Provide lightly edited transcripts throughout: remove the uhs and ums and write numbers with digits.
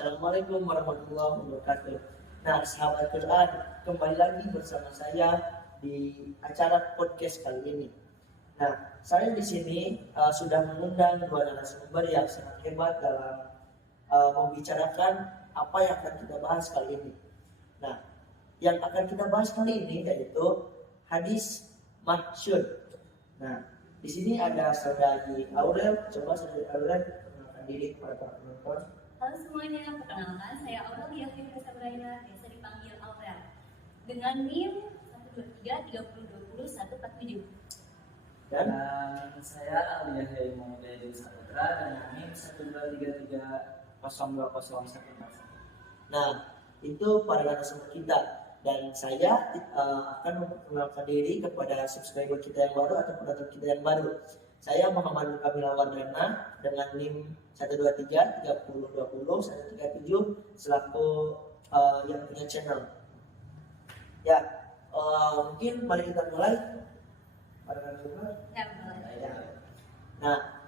Assalamualaikum warahmatullahi wabarakatuh. Nah, sahabat Quran, kembali lagi bersama saya di acara podcast kali ini. Nah, saya di sini sudah mengundang dua narasumber yang sangat hebat dalam membicarakan apa yang akan kita bahas kali ini. Nah, yang akan kita bahas kali ini yaitu hadis masyhur. Nah, di sini ada saudari Aurel. Coba saudari Aurel perkenalkan diri kepada para penonton. Halo semuanya, perkenalkan saya Aurelia Fitri Sabrina, biasa dipanggil Aurel. Dengan NIM 123 3020 147. Dan saya Alia Heimode Saputra dengan NIM 123302014. nah, itu para narasumber kita. Dan saya akan memperkenalkan diri kepada subscriber kita yang baru atau penonton kita yang baru. Saya Muhammad Kamila Wardana dengan NIM 1233020 137 selaku yang punya channel. Ya, mungkin mari kita mulai. Para narasumber. Ya, boleh. Ya. Nah,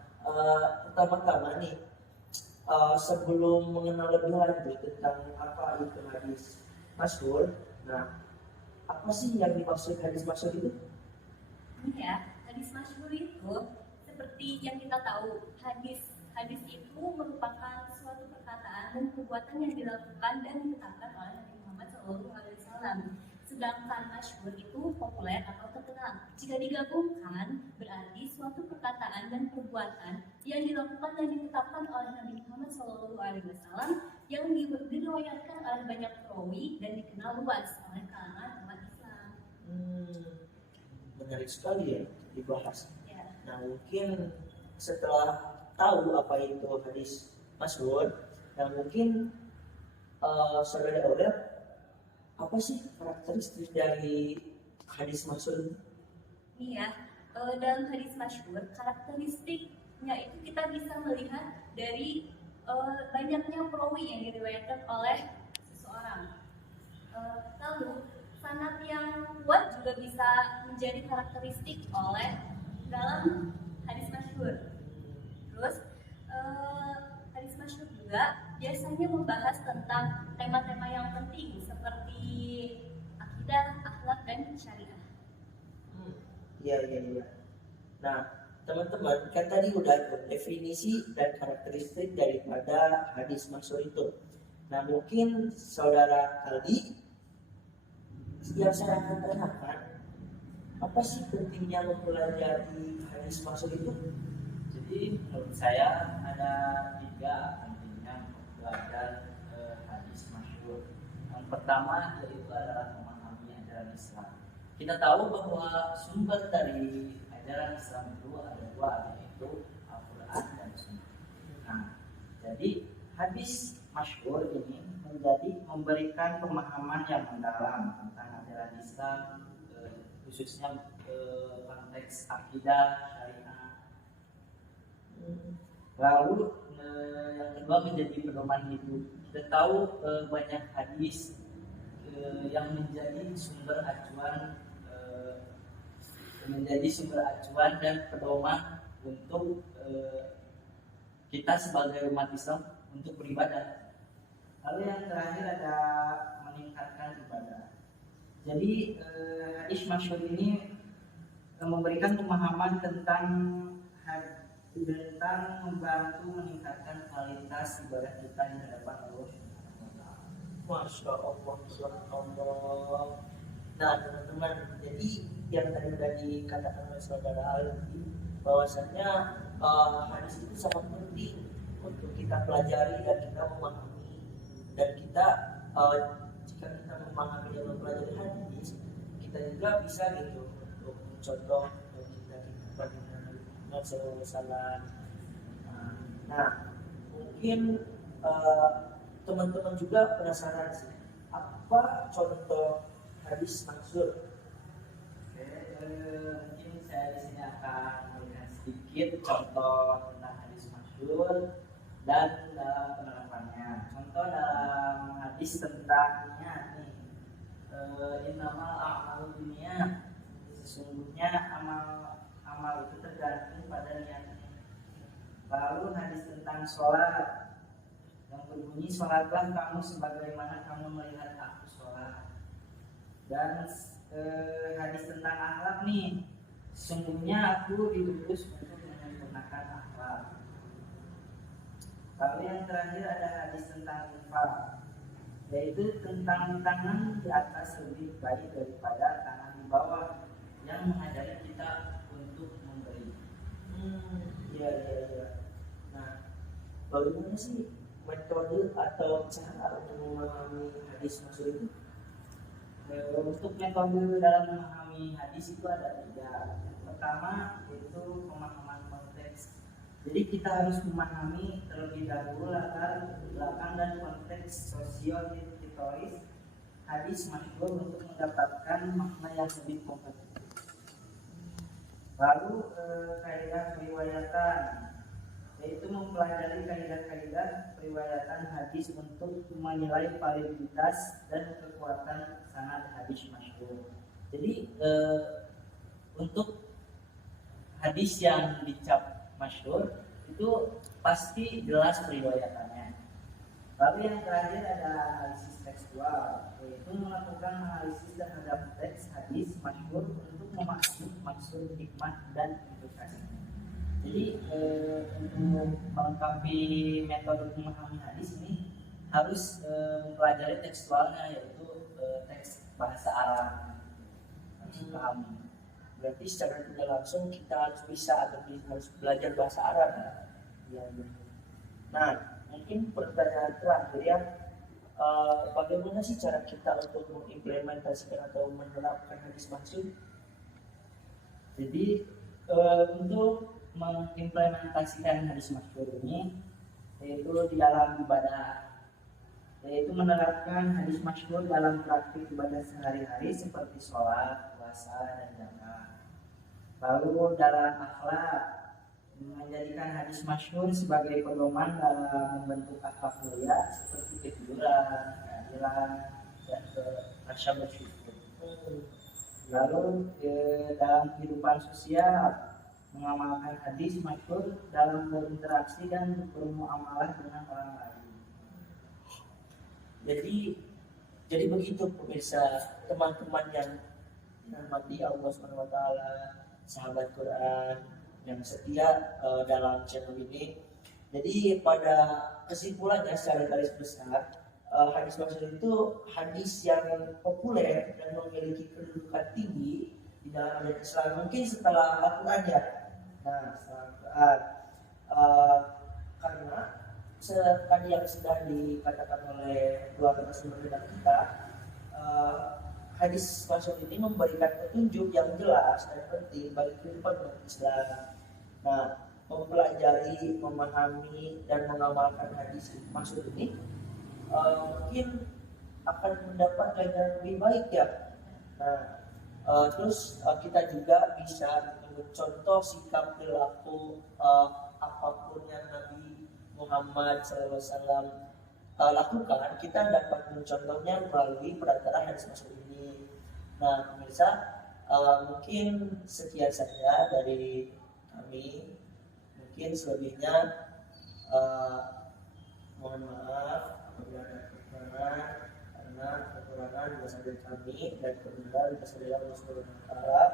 pertama-tama nih, sebelum mengenal lebih lanjut tentang apa itu hadis masyhur, nah, apa sih yang dimaksud hadis masyhur itu? Ini ya, hadis masyhur itu seperti yang kita tahu, hadis itu merupakan suatu perkataan dan perbuatan yang dilakukan dan ditetapkan oleh Nabi Muhammad SAW. Sedangkan masyhur itu populer atau terkenal. Jika digabungkan, berarti suatu perkataan dan perbuatan yang dilakukan dan ditetapkan oleh Nabi Muhammad SAW yang diriwayatkan oleh banyak perawi dan dikenal luas oleh kalangan umat Islam. Menarik sekali ya dibahas. Ya. Nah, mungkin setelah tahu apa itu hadis masyhur, dan mungkin saudara Aurel, apa sih karakteristik dari hadis masyhur ini? Iya, dalam hadis masyhur karakteristiknya itu kita bisa melihat dari banyaknya perawi yang diriwayatkan oleh seseorang. Lalu sanad yang kuat juga bisa menjadi karakteristik oleh dalam hadis masyhur. Terus hadis masyhur juga biasanya membahas tentang tema-tema yang penting seperti akidah, akhlak, dan syariah. Iya. Nah, teman-teman, kan tadi udah definisi dan karakteristik daripada hadis masyhur itu. Nah, mungkin saudara Aldi, yang saya akan tanyakan, apa sih pentingnya mempelajari hadis masyhur itu? Jadi menurut saya ada 3 pentingnya belajar hadis masyhur. Yang pertama yaitu adalah memahami ajaran Islam. Kita tahu bahwa sumber dari ajaran Islam itu ada 2, yaitu Al-Quran dan Sunnah. Nah, jadi hadis masyhur ini memberikan pemahaman yang mendalam tentang ajaran Islam, khususnya konteks akidah, syariah. Lalu yang kedua menjadi pedoman hidup. Kita tahu banyak hadis yang menjadi sumber acuan dan pedoman untuk kita sebagai umat Islam untuk beribadah. Lalu yang terakhir ada meningkatkan ibadah. Jadi hadis masyhur ini memberikan pemahaman tentang membantu meningkatkan kualitas ibadah kita di hadapan Allah. Masya Allah. Nah, teman-teman, jadi yang tadi sudah dikatakan oleh saudara Aldi, bahwasanya hadis itu sangat penting untuk kita pelajari dan kita memahami. Dan kita jika kita memahami dan mempelajari hadis, kita juga bisa gitu untuk contoh kita bagaimana Muhammad SAW. Nah, mungkin teman-teman juga penasaran sih, apa contoh hadis masyhur? Mungkin saya di sini akan memberikan sedikit contoh tentang hadis masyhur dan dalam penerapannya. Contoh dalam hadis tentangnya nih, innamal a'malu binniyat, sesungguhnya amal itu tergantung pada niatnya. Lalu hadis tentang sholat, yang berbunyi, sholatlah kamu sebagaimana kamu melihat aku sholat. Dan hadis tentang akhlak nih, sesungguhnya aku diutus untuk menyempurnakan akhlak. Lalu yang terakhir ada hadis tentang infak, yaitu tentang tangan di atas lebih baik daripada tangan di bawah, yang mengajari kita untuk memberi. Iya, iya, iya. Nah, bagaimana sih metode atau cara untuk memahami hadis maksud itu? Untuk metode dalam memahami hadis itu ada 3. Yang pertama yaitu pemahaman konteks. Jadi kita harus memahami terlebih dahulu latar belakang dan konteks sosio-historis hadis masyhur untuk mendapatkan makna yang lebih kompleks. Lalu kaidah periwayatan, yaitu mempelajari kaidah-kaidah periwayatan hadis untuk menilai validitas dan kekuatan sanad hadis masyhur. Jadi untuk hadis yang dicap masyhur itu pasti jelas periwayatannya. Lalu yang terakhir ada analisis tekstual, yaitu melakukan analisis terhadap teks hadis masyhur untuk memahami maksud, hikmah, dan implikasinya. Jadi untuk melengkapi metode memahami hadis ini harus mempelajari tekstualnya, yaitu teks bahasa Arab, harus dipahami. Berarti secara tidak langsung kita harus bisa atau harus belajar bahasa Arab. Ya, betul. Nah, mungkin pertanyaan terakhir ya, bagaimana sih cara kita untuk mengimplementasikan atau menerapkan hadis maksud? Jadi untuk mengimplementasikan hadis masyhur ini, yaitu di dalam ibadah, yaitu menerapkan hadis masyhur dalam praktik ibadah sehari-hari seperti sholat, puasa, dan zakat. Lalu dalam akhlak, menjadikan hadis masyhur sebagai pedoman dalam membentuk akhlak mulia seperti kejujuran, keadilan, dan rasa bersyukur. Lalu dalam kehidupan sosial, mengamalkan hadis masyhur dalam berinteraksi dan bermuamalah dengan orang lain. Jadi begitu pemirsa, teman-teman yang dirahmati Allah SWT, sahabat Quran yang setia dalam channel ini. Jadi pada kesimpulannya secara garis besar, hadis maksud itu hadis yang populer dan memiliki kedudukan tinggi di dalam ajaran Islam, mungkin setelah Al-Quran ya. Nah, setelah Al-Quran, karena tadi yang sudah dikatakan oleh dua narasumber kita, hadis maksud ini memberikan petunjuk yang jelas dan penting bagi kehidupan umat Islam. Nah, mempelajari, memahami, dan mengamalkan hadis maksud ini mungkin akan mendapat ganjaran lebih baik ya. Nah, terus kita juga bisa mencontoh sikap perilaku apapun yang Nabi Muhammad SAW lakukan, kita dapat mencontohnya melalui perantara hadis maksud ini. Nah, pemirsa, mungkin sekian saja dari kami. Mungkin selebihnya mohon maaf apabila ada kekurangan, karena kekurangan berasal dari kami dan kebenaran berasal dari Allah Subhanahu wa taala.